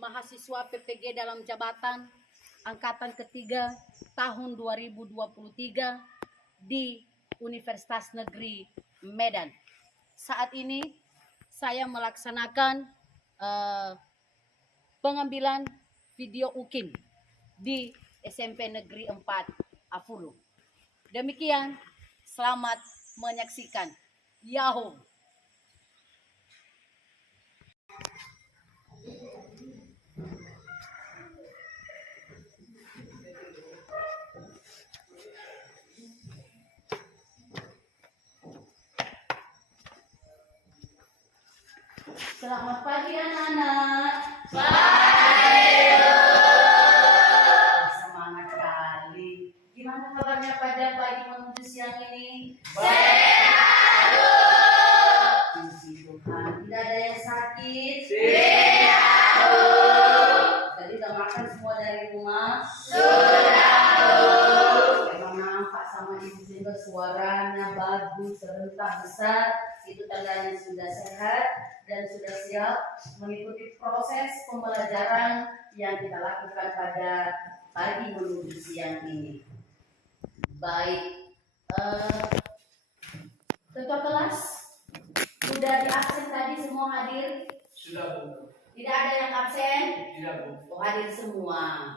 mahasiswa PPG dalam jabatan angkatan ketiga tahun 2023 di Universitas Negeri Medan. Saat ini saya melaksanakan pengambilan video UKIM di SMP Negeri 4 Afulu. Demikian, selamat menyaksikan. Yahoo! Selamat pagi anak-anak. Semangat sekali. Gimana kabarnya pada pagi menuju siang ini? Sehat. Puji Tuhan. Tidak ada yang sakit? Tidak. Tadi udah makan semua dari rumah? Sudah. Memang nampak sama ibu sehingga suaranya bagus, serentak besar. Itu tandanya sudah sehat dan sudah siap mengikuti proses pembelajaran yang kita lakukan pada pagi menuju siang ini. Baik, ketua kelas sudah di absen tadi, semua hadir? Sudah, Bu. Tidak ada yang absen? Tidak, Bu. Oh, hadir semua.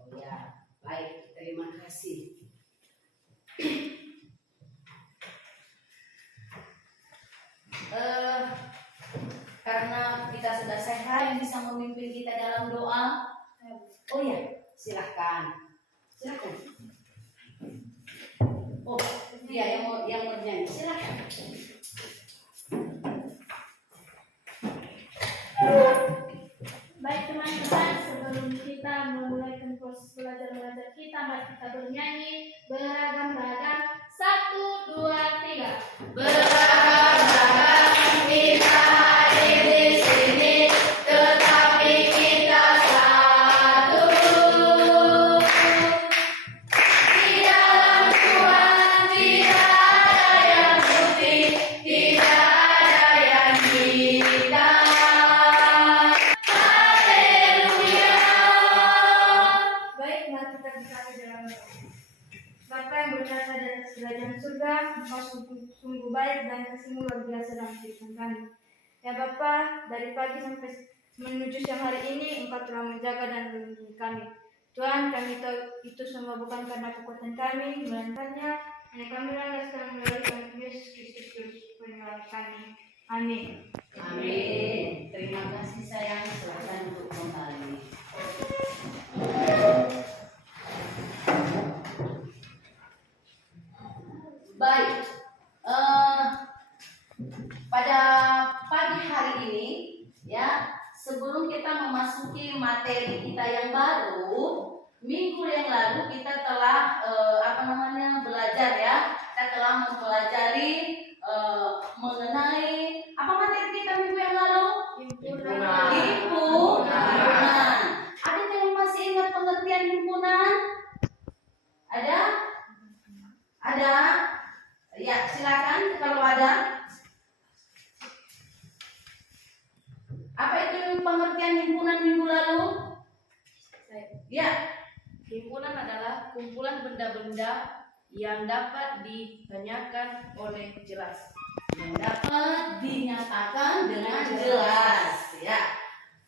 Oh ya, baik, terima kasih. Karena kita sudah sehat, yang bisa memimpin kita dalam doa. Oh ya, silahkan. Silahkan. Oh, dia yang bernyanyi. Silahkan. Baik teman-teman, sebelum kita memulai proses belajar kita, mari kita bernyanyi beragam-ragam. 1, 2, 3. Beragam-ragam kita hadir di sini, tetapi kita satu. Di dalam Tuhan tidak ada yang putih, tidak ada yang hitam. Haleluya. Baik, mari kita berkata dalam doa. Bapa yang berkata di atas kerajaan surga, Engkau sungguh baik dan kasih-Mu luar biasa dalam kehidupan kami. Ya Bapa, dari pagi sampai menuju siang hari ini, Engkau telah menjaga dan melindungi kami. Tuhan, kami tahu itu semua bukan karena kekuatan kami, melainkannya hanya kami langgengkan melalui Tuhan Yesus Kristus penyelamat kami. Amin. Amin. Terima kasih sayang. Silakan untuk kembali. Baik, pada pagi hari ini, ya, sebelum kita memasuki materi kita yang baru, minggu yang lalu kita telah belajar ya, kita telah mempelajari mengenai apa materi kita minggu yang lalu? Himpunan. Himpunan. Ada yang masih ingat pengertian himpunan? Ada? Ada? Ya, silakan kalau ada. Apa itu pengertian himpunan minggu lalu? Ya. Himpunan adalah kumpulan benda-benda yang dapat ditanyakan oleh jelas. Yang dapat dinyatakan dengan jelas, ya.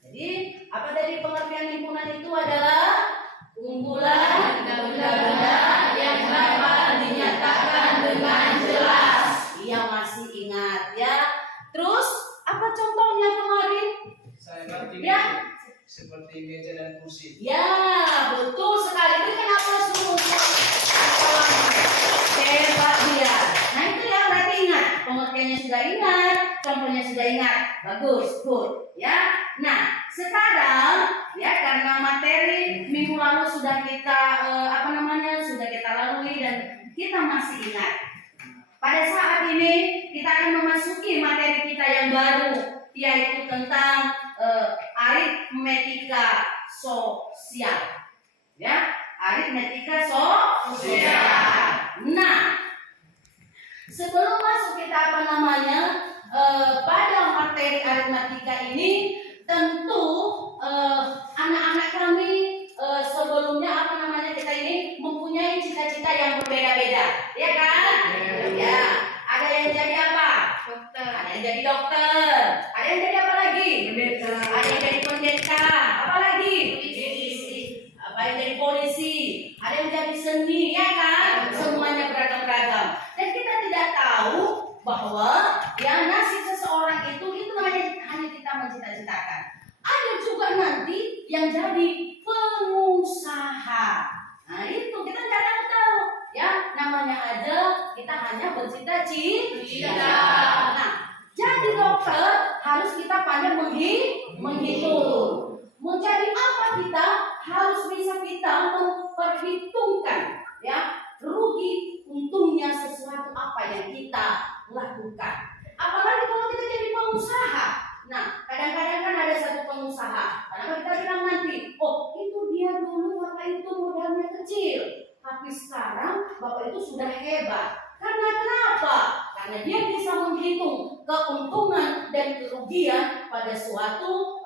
Jadi, apa dari pengertian himpunan itu adalah kumpulan benda-benda yang dapat dinyatakan dengan jelas. Iya, masih ingat ya. Terus, apa contohnya kemarin? Saya ngerti, Ya. seperti meja dan kursi. Ya, betul sekali. Berikan aplaus dulu. Hebat dia. Nah, itu ya, berarti ingat. Pengertiannya sudah ingat, contohnya sudah ingat. Bagus, good. Ya. Nah, sekarang ya, karena materi minggu lalu sudah kita sudah kita lalui dan kita masih ingat. Pada saat ini kita akan memasuki materi kita yang baru, yaitu tentang aritmetika sosial. Ya, aritmetika sosial. Nah, sebelum masuk kita pada materi aritmetika ini, tentu polisi, ada yang jadi seni, ya kan? Semuanya beragam-beragam. Dan kita tidak tahu bahwa ya nasib seseorang itu hanya kita mencita-citakan. Ada juga nanti yang jadi pengusaha. Nah itu kita nggak tahu ya, namanya aja kita hanya bercita-cita. Nah, jadi dokter harus kita pandai menghitung. Menjadi apa kita harus bisa kita memperhitungkan ya rugi untungnya sesuatu apa yang kita lakukan. Apalagi kalau kita jadi pengusaha. Nah, kadang-kadang kan ada satu pengusaha. Karena kita bilang nanti, oh itu dia dulu bapak itu modalnya kecil, tapi sekarang bapak itu sudah hebat. Karena kenapa? Karena dia bisa menghitung keuntungan dan kerugian pada suatu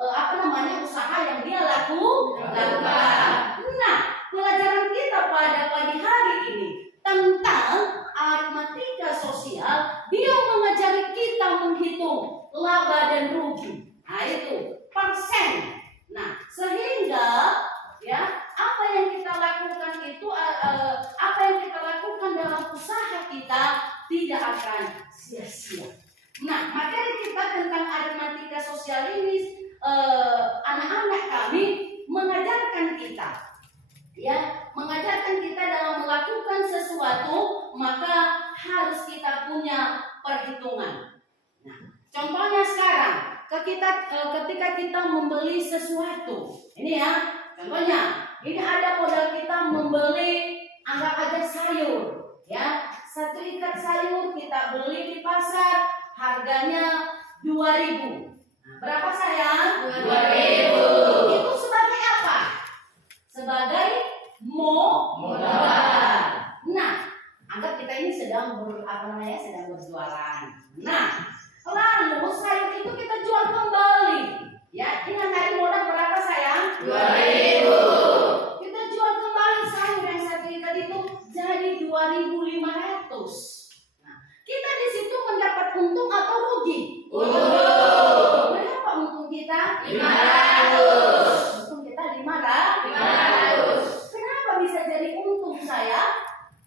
usaha yang dia lakukan. Nah, pelajaran kita pada pagi hari ini tentang aritmatika sosial, dia mengajari kita menghitung laba dan rugi. Nah, itu persen. Nah, sehingga ya apa yang kita lakukan itu apa yang kita lakukan dalam usaha kita tidak akan sia-sia. Nah, materi kita tentang aritmatika sosial ini anak-anak kami mengajarkan kita dalam melakukan sesuatu maka harus kita punya perhitungan. Nah, contohnya sekarang ketika kita membeli sesuatu, ini ya, contohnya ini ada modal kita membeli anggap aja sayur, ya, 1 ikat sayur kita beli di pasar harganya 2.000. Nah, berapa sayang? 2.000. Itu sebagai apa? Sebagai modal. Nah, anggap kita ini sedang berjualan. Nah, lalu sayur itu kita jual kembali. Ya, ingat tadi modal berapa sayang? 2.000. Kita jual kembali sayur yang 1 ikat itu jadi 2.500. Nah, kita di situ mendapat untung atau rugi? Untung. Berapa untung kita? 500. Untung kita 500. Kenapa bisa jadi untung saya?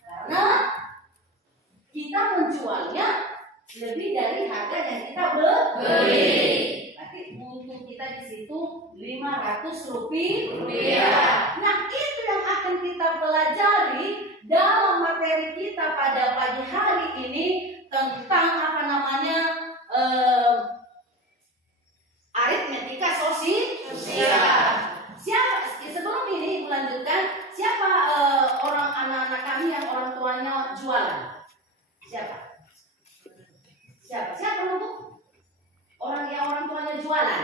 Karena kita menjualnya lebih dari harga yang kita beli. Berarti untung kita di situ 500 rupiah. Nah, itu yang akan kita pelajari dalam materi kita pada pagi hari ini tentang aritmatika sosial. Siapa sebelum ini melanjutkan, siapa orang anak-anak kami yang orang tuanya jualan? Siapa untuk orang yang orang tuanya jualan?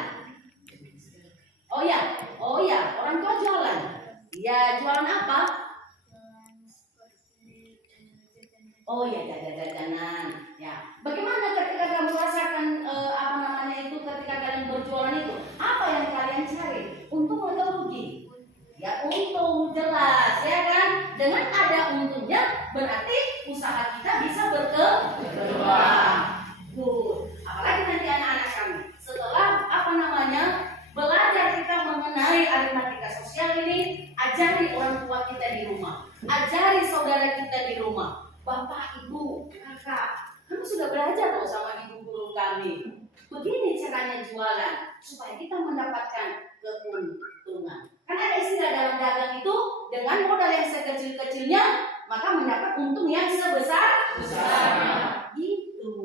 Oh ya, orang tua jualan. Ya, jualan apa? Oh ya, jajanan. Ya, bagaimana ketika kamu merasakan ketika kalian berjualan itu? Apa yang kalian cari? Untung atau rugi? Ya, untung jelas, ya kan? Dengan ada untungnya berarti usaha kita bisa berkembang. Apalagi nanti anak-anak kami setelah belajar kita mengenai aritmatika sosial ini, ajari orang tua kita di rumah, ajari saudara kita di rumah, bapak, ibu, kakak, kamu sudah belajar loh sama ibu guru kami. Begini caranya jualan supaya kita mendapatkan keuntungan. Karena ada istilah dalam dagang itu, dengan modal yang sekecil-kecilnya maka mendapat untung yang sebesar-besarnya. Gitu.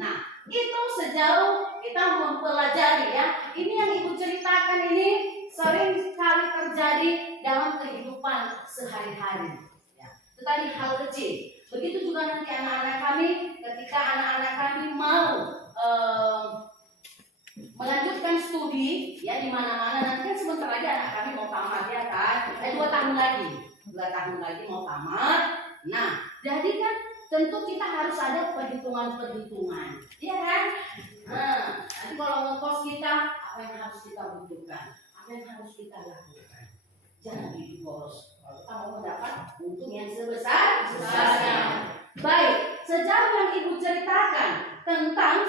Nah, itu sejauh kita mempelajari ya. Ini yang ibu ceritakan ini sering sekali terjadi dalam kehidupan sehari-hari. Ya, itu tadi hal kecil. Begitu juga nanti anak-anak kami, ketika anak-anak kami mau melanjutkan studi ya di mana-mana, nanti kan sebentar lagi anak kami mau tamat ya kan, 2 tahun lagi mau tamat. Nah, jadi kan tentu kita harus ada perhitungan, iya kan? Nah, nanti kalau ngekos kita, apa yang harus kita butuhkan, apa yang harus kita lakukan, jangan diboros. Kalau kita mau mendapat untung yang sebesar-besarnya. Baik, sejauh yang ibu ceritakan tentang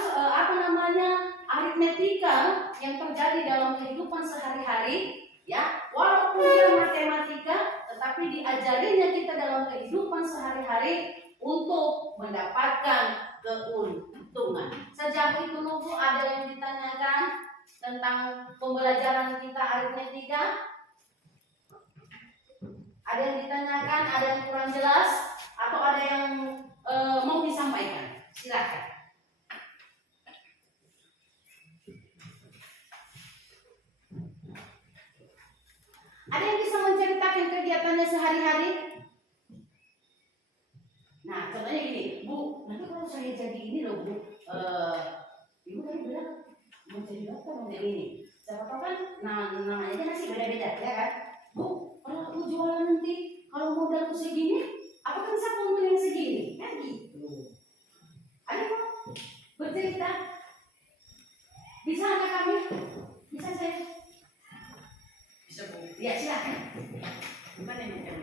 aritmatika yang terjadi dalam kehidupan sehari-hari, Ya, walaupun dia matematika, tetapi diajarinya kita dalam kehidupan sehari-hari untuk mendapatkan keuntungan. Sejauh itu Bu, ada yang ditanyakan tentang pembelajaran kita aritmetika? Ada yang ditanyakan, ada yang kurang jelas, atau ada yang mau disampaikan? Silakan. Ada yang bisa menceritakan kegiatannya sehari-hari? Nah, contohnya gini, Bu, nanti kalau saya jadi ini loh Bu, Ibu tadi bilang mau jadi dokter, mau jadi ini. Siapa tahu kan, namanya kan masih beda-beda, ya kan? Bu, kalau aku jualan nanti, kalau modalku segini, apakah bisa keuntungan yang segini? Kan gitu. Ada yang mau bercerita? Bisa anak kami? Bisa saya? Bisa Bu. Ya, silakan. Gimana ini kan?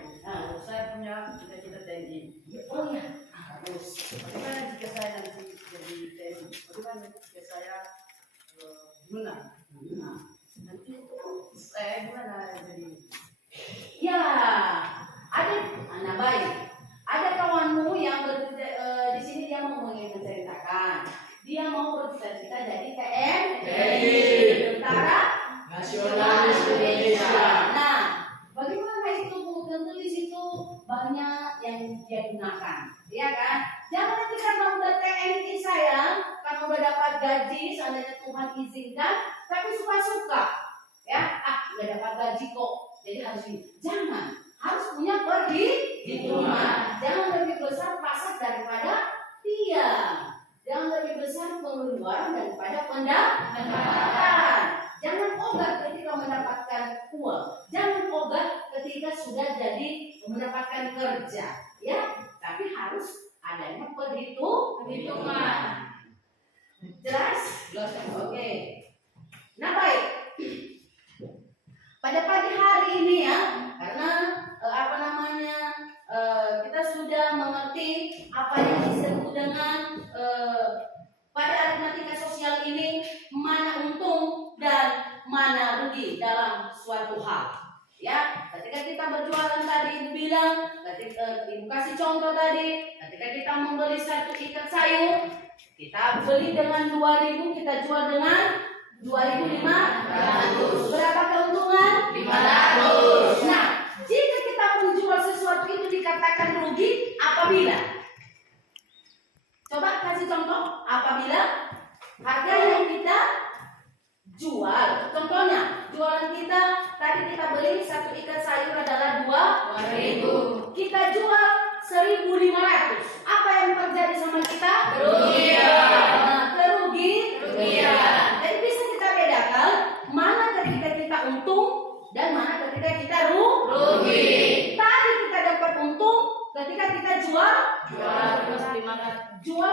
Saya punya cita-cita TNI. Oh iya, harus. Bagaimana jika saya nanti jadi TNI? Bagaimana jika saya menang? Nanti saya gimana jadi? Ya, ada anak baik. Ada kawanmu yang di sini dia mau menceritakan. Dia mau bercita-cita jadi TNI, Tentara Nasionalis Indonesia. Nah, bagaimana itu Bu? Tentu di situ banyak yang dia gunakan, ya kan? Jangan nanti karena udah TNI sayang, karena udah dapat gaji, seandainya Tuhan izinkan, tapi suka-suka, ya? Udah dapat gaji kok, jadi harus ini. Jangan, harus punya perhitungan. Jangan lebih besar pasar daripada tiang. Jangan lebih besar pengeluaran daripada pendapatan. Jangan ogah ketika mendapatkan uang. Jangan ogah ketika sudah jadi mendapatkan kerja, ya. Tapi harus adanya perhitungan. Jelas? Jelas kan? Oke. Nah baik. Pada pagi hari ini ya, karena kita sudah mengerti apa yang disebut dengan pada aritmatika sosial ini mana untung dan mana rugi dalam suatu hal. Ya, ketika kita berjualan tadi Ibu bilang, ketika Ibu kasih contoh tadi, ketika kita membeli satu ikat sayur, kita beli dengan 2.000, kita jual dengan 2.500. Berapa keuntungan? 500. Nah, jika kita menjual sesuatu itu dikatakan rugi apabila, coba kasih contoh, apabila harga yang kita jual, contohnya jualan kita tadi kita beli satu ikat sayur adalah 2.000, kita jual 1.500. Apa yang terjadi sama kita? Kerugian. Kerugian. Jadi bisa kita bedakan mana ketika kita untung dan mana ketika kita rugi. Tadi kita dapat untung ketika kita jual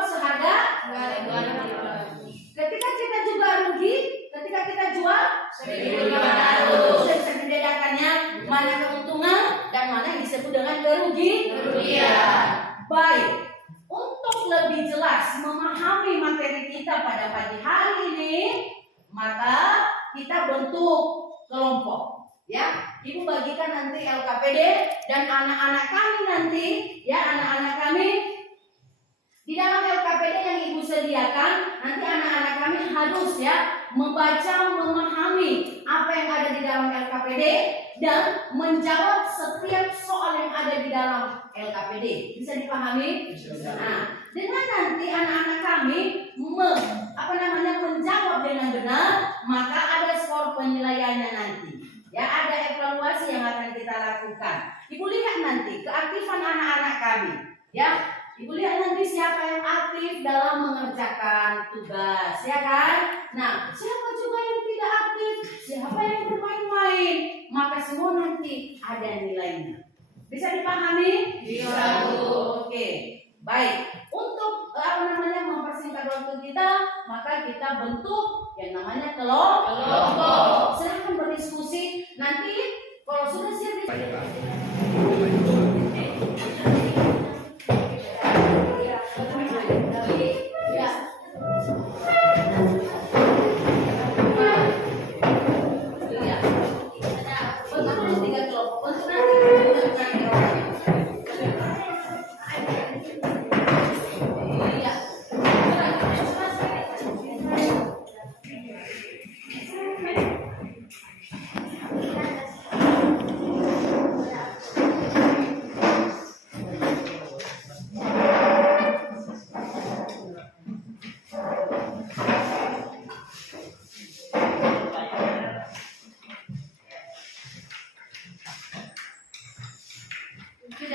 seharga 2.500. Ketika kita juga rugi ketika kita jual 1.500. Sudah bisa membedakannya mana keuntungan dan mana yang disebut dengan kerugian. Baik, untuk lebih jelas memahami materi kita pada pagi hari ini, maka kita bentuk kelompok. Ya, Ibu bagikan nanti LKPD dan anak-anak kami nanti, ya anak-anak kami di dalam LKPD yang Ibu sediakan, nanti anak-anak kami harus ya membaca, memahami apa yang ada di dalam LKPD dan menjawab setiap soal yang ada di dalam LKPD. Bisa dipahami? Nah, dengan nanti anak-anak kami menjawab dengan benar, maka ada skor penilaiannya nanti. Ya, ada evaluasi yang akan kita lakukan. Ibu lihat nanti keaktifan anak-anak kami. Ya, Ibu lihat nanti siapa yang aktif dalam mengerjakan tugas, ya kan? Nah, siapa juga yang tidak aktif, siapa yang bermain-main, maka semua nanti ada nilainya. Bisa dipahami? Bisa, Bu. Oke, baik. Untuk mempersingkat waktu kita, maka kita bentuk yang namanya kelompok. Silahkan berdiskusi. Nanti kalau sudah siap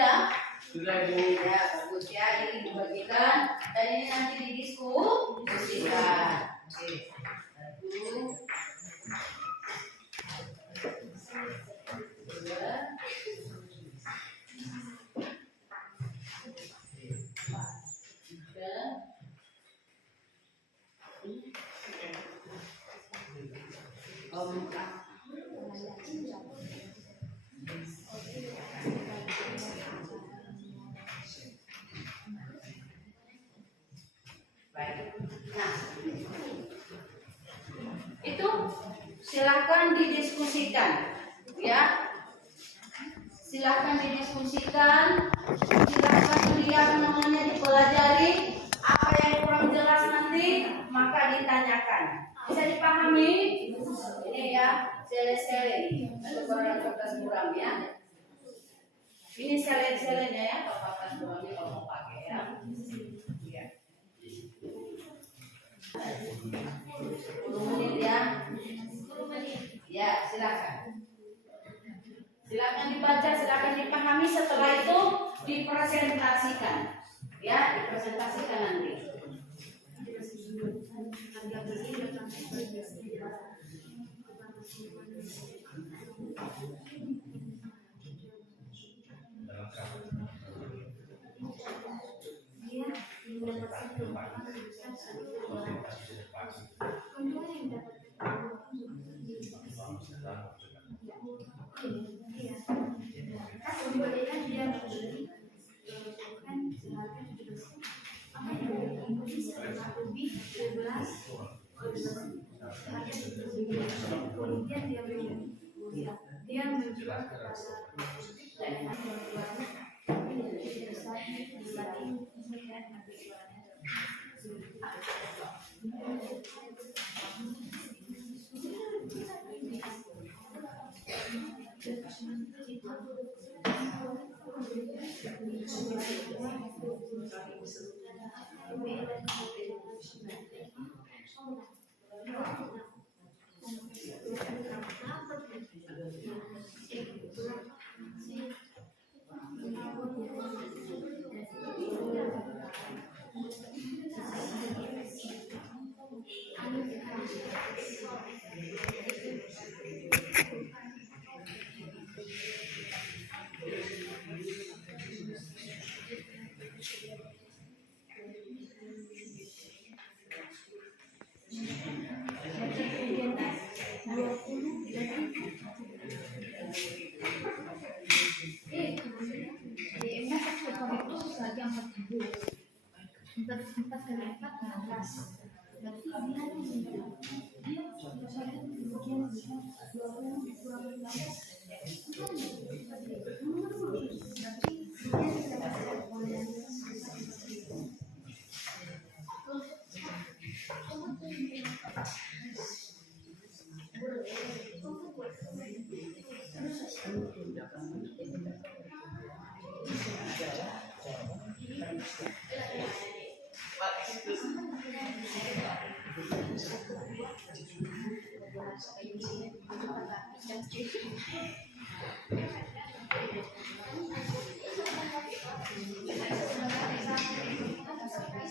Sudah? Sudah Ibu. Ya, bagus ya. Ini dibagikan dan ini nanti didiskusikan. Oke. Satu. Dua. Tiga. Empat. Baik. Nah, itu silakan didiskusikan, ya. Silakan didiskusikan, silakan dipelajari. Apa yang kurang jelas nanti maka ditanyakan. Bisa dipahami? Ini ya, sele-sele atau kertas buram ya. Ini sele-selenya ya, kalau kertas buramnya kalau mau pakai ya. Ya. 10 menit ya. Ya, silakan. Silakan dibaca, silakan dipahami. Setelah itu dipresentasikan. Ya, dipresentasikan nanti. Dia menjual ke pasar. Empat kali 14. Berarti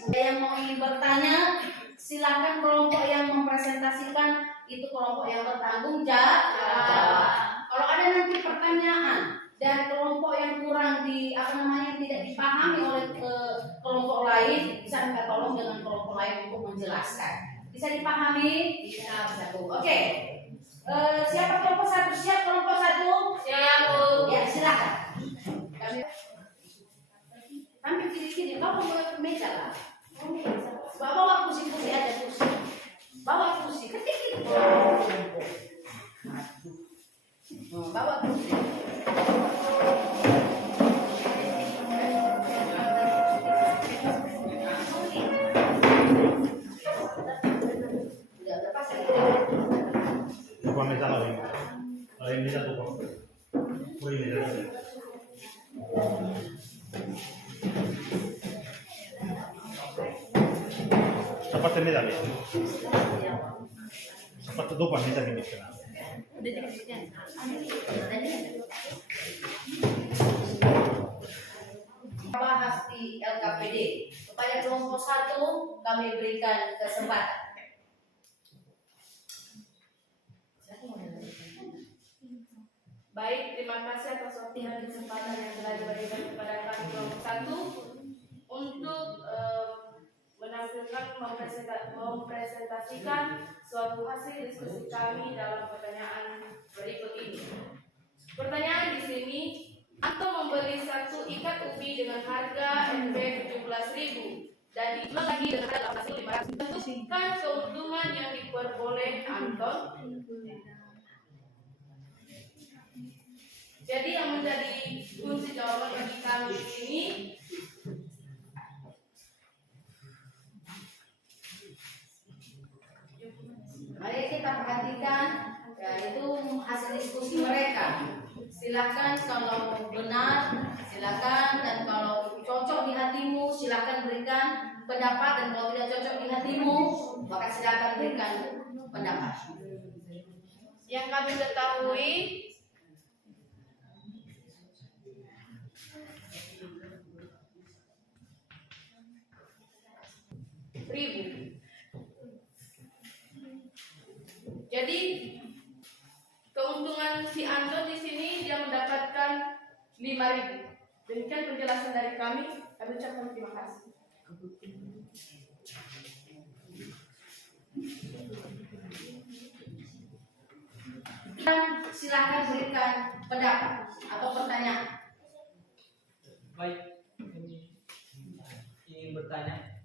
yang mau ingin bertanya, silakan kelompok yang mempresentasikan itu kelompok yang bertanggung jawab. Kalau ada nanti pertanyaan dan kelompok yang kurang tidak dipahami oleh kelompok lain, bisa minta tolong dengan kelompok lain untuk menjelaskan. Bisa dipahami? Bisa. Oke. Siapa kelompok satu? Siap kelompok satu? Siap, Bu. Ya, silakan. Tampil kiri-kiri, bawa ke meja lah. Bawa kursi aja kursi. Bawa kursi, ketik. Bawa kursi. Udah pas ya. Bukan meja lain. Lain meja tuh kok. Boleh meja. Seperti ini tadi. Seperti itu pan meja ini sekarang. kelompok 1 kami berikan kesempatan. Baik, terima kasih atas waktu dan kesempatan yang telah diberikan kepada kami kelompok 1 untuk menampilkan mempresentasikan suatu hasil diskusi kami dalam pertanyaan berikut ini. Pertanyaan di sini, Anto membeli satu ikat ubi dengan harga Rp 17.000 dan dijual lagi dengan harga Rp 18.500. Tentukan keuntungan yang diperoleh Anton. Jadi yang menjadi kunci jawaban bagi kami di sini Mari kita perhatikan, yaitu hasil diskusi mereka. Silakan kalau benar, silakan, dan kalau cocok di hatimu, silakan berikan pendapat, dan kalau tidak cocok di hatimu, maka silakan berikan pendapat. yang kami ketahui ribu. Jadi keuntungan si Anton di sini dia mendapatkan 5.000. Demikian penjelasan dari kami. Kami ucapkan terima kasih. Silakan berikan pendapat atau pertanyaan. Baik, kami ingin bertanya.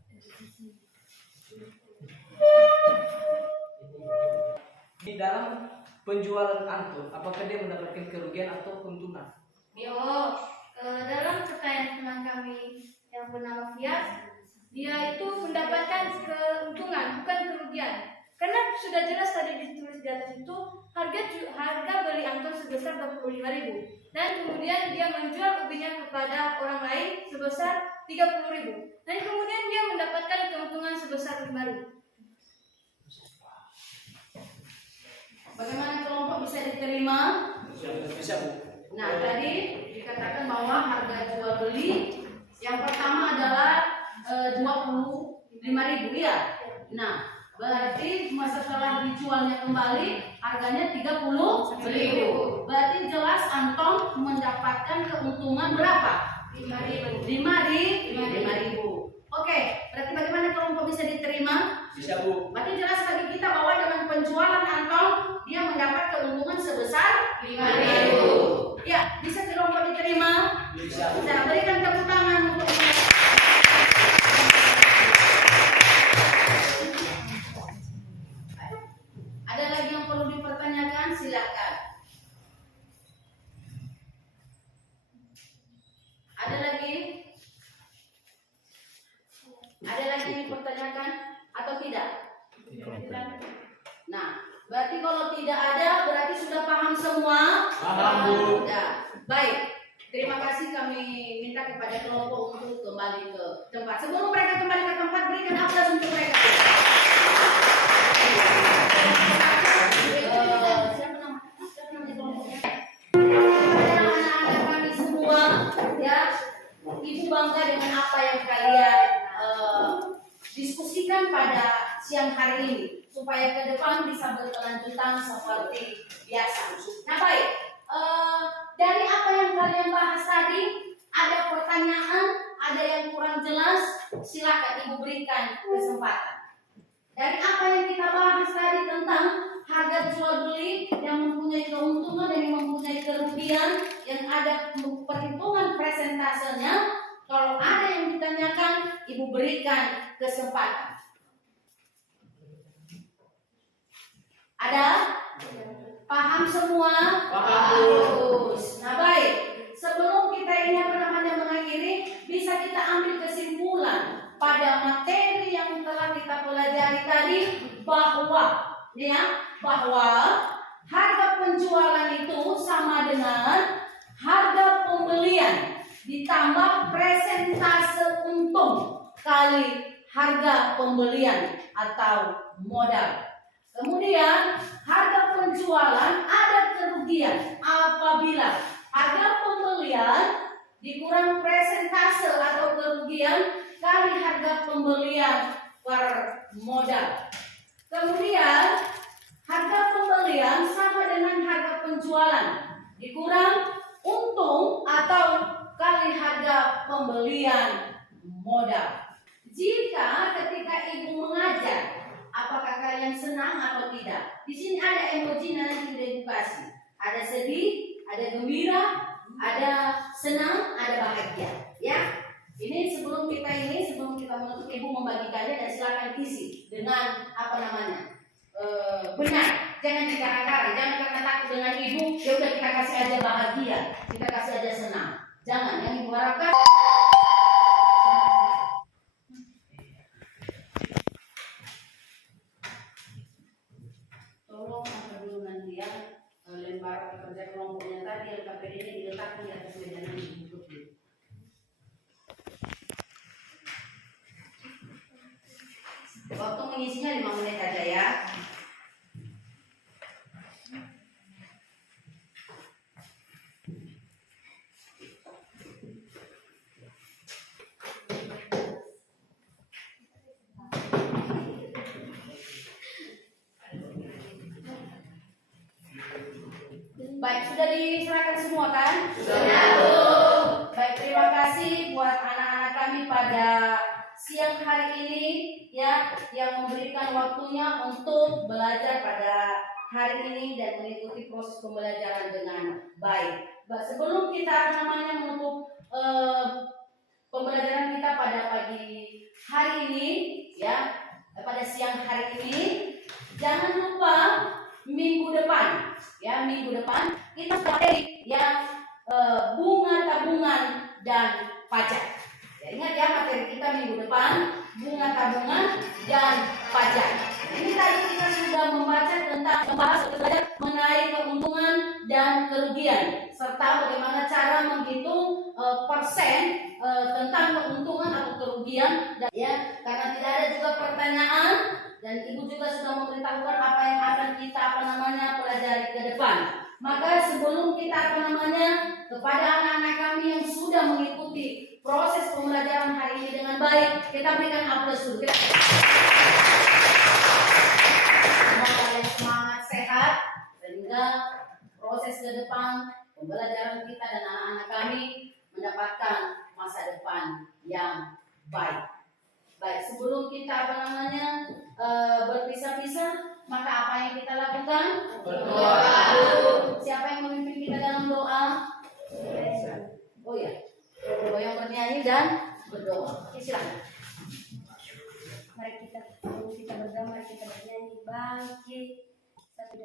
Di dalam penjualan Anton, apakah dia mendapatkan kerugian atau keuntungan? Dalam pertanyaan teman kami yang bernama Fias, dia itu mendapatkan keuntungan bukan kerugian. Karena sudah jelas tadi ditulis di atas itu harga beli Anton sebesar 25.000 dan kemudian dia menjual ubinya kepada orang lain sebesar 30.000 dan kemudian dia mendapatkan keuntungan sebesar 5.000. Bagaimana kelompok bisa diterima? Bisa, Bu. Nah, tadi dikatakan bahwa harga jual beli yang pertama adalah 25.000 ya. Nah, berarti setelah dijualnya kembali harganya 30.000. Berarti jelas Anton mendapatkan keuntungan berapa? 5.000. Oke, berarti bagaimana kelompok bisa diterima? Bisa, Bu. Berarti jelas bagi kita bahwa dengan penjualan Anton dia mendapat keuntungan sebesar 5.000. Ya, bisa kelompok diterima? Bisa, Bu. Nah, berikan tepuk tangan untuk ada lagi yang perlu dipertanyakan? Silakan. Ada lagi? Ada lagi yang dipertanyakan atau tidak? Nah, berarti kalau tidak ada, berarti sudah paham semua? Paham, Bu. Ya, baik. Terima kasih, kami minta kepada kelompok untuk kembali ke tempat. Sebelum mereka kembali ke tempat, berikan aplaus untuk mereka. Siapa namanya kelompoknya? Anak-anak kami semua, ya, Ibu bangga dengan apa yang kalian diskusikan pada siang hari ini, supaya ke depan bisa berkelanjutan seperti biasa. Nah, baik. Dari apa yang kalian bahas tadi, ada pertanyaan, ada yang kurang jelas, silakan Ibu berikan kesempatan. Dari apa yang kita bahas tadi tentang harga jual beli yang mempunyai keuntungan dan yang mempunyai kerugian, yang ada perhitungan presentasenya, kalau ada yang ditanyakan, Ibu berikan kesempatan. Ada? Paham semua? Bagus. Nah, baik. Sebelum kita ini mengakhiri, bisa kita ambil kesimpulan pada materi yang telah kita pelajari tadi bahwa harga penjualan itu sama dengan harga pembelian ditambah presentase untung kali harga pembelian atau modal. Kemudian harga penjualan ada kerugian apabila harga pembelian dikurang presentase atau kerugian kali harga pembelian per modal. Kemudian harga pembelian sama dengan harga penjualan dikurang untung atau kali harga pembelian modal. Jika ketika ibu mengajar, apakah kalian senang atau tidak? Di sini ada emoji nanti sudah ibu kasih. Ada sedih, ada gembira, ada senang, ada bahagia. Ya, ini sebelum kita menutup, ibu membagikannya dan silakan isi dengan apa namanya benar. Jangan dikara-kara, jangan karena takut dengan ibu, ya udah kita kasih aja bahagia, kita kasih aja senang. Jangan, yang ibu harapkan. Tolong angkat dulu nanti ya lembar kerja kelompoknya tadi yang KPD-nya diletakkan di atas meja nanti ditutup dulu. Waktu mengisinya 5 menit aja ya. Baik, sudah diserahkan semua kan? Sudah, Bu. Baik, terima kasih buat anak-anak kami pada siang hari ini ya, yang memberikan waktunya untuk belajar pada hari ini dan mengikuti proses pembelajaran dengan baik. Sebelum kita menutup pembelajaran kita pada pagi hari ini ya, pada siang hari ini, jangan lupa minggu depan kita materi yang bunga tabungan dan pajak. Ya, ingat ya, materi kita minggu depan bunga tabungan dan pajak. Ini tadi kita sudah membahas mengenai keuntungan dan kerugian serta bagaimana cara menghitung persen tentang keuntungan atau kerugian dan, ya, karena tidak ada juga pertanyaan dan ibu juga sudah memberitahukan apa yang akan kita pelajari ke depan. Maka sebelum kita kepada anak-anak kami yang sudah mengikuti proses pembelajaran hari ini dengan baik, kita berikan aplaus dulu. Semoga kalian semangat, sehat, sehingga proses ke depan pembelajaran kita dan anak-anak kami mendapatkan masa depan yang baik. Baik, sebelum kita berpisah-pisah, maka apa yang kita lakukan? Berdoa. Siapa yang memimpin kita dalam doa? Oh ya, yang bernyanyi dan berdoa. Silakan. Mari kita berdoa, mari kita bernyanyi. Bangkit. Satu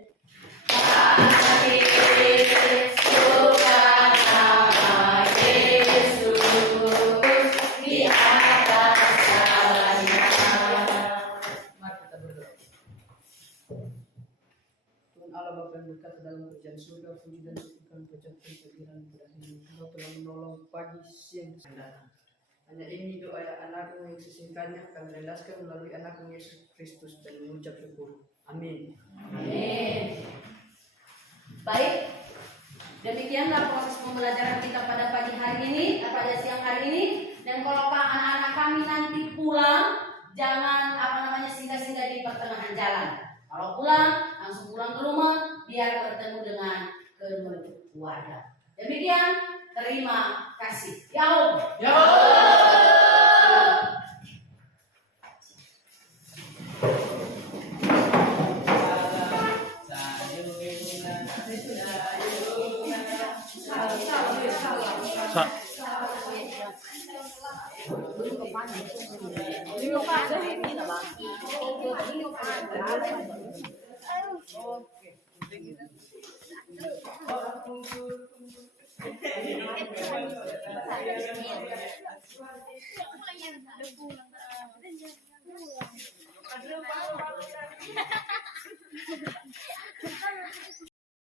dan berkata dalam kerjaan surga, puji dan syukur ucapkan kegiran berakhir. Engkau telah menolong pagi, siang, dan datang. Hanya ini doa anakmu yang sesingkatnya akan rendaskan melalui anakmu Yesus Kristus dan mengucap syukur. Amin. Amin. Baik, demikianlah proses pembelajaran kita pada pagi hari ini, pada siang hari ini. Dan kalau anak-anak kami nanti pulang, jangan singgah-singgah di pertengahan jalan. Kalau pulang, langsung pulang ke rumah, biar bertemu dengan kedua keluarga. Demikian, terima kasih. Yahoo. Aduh,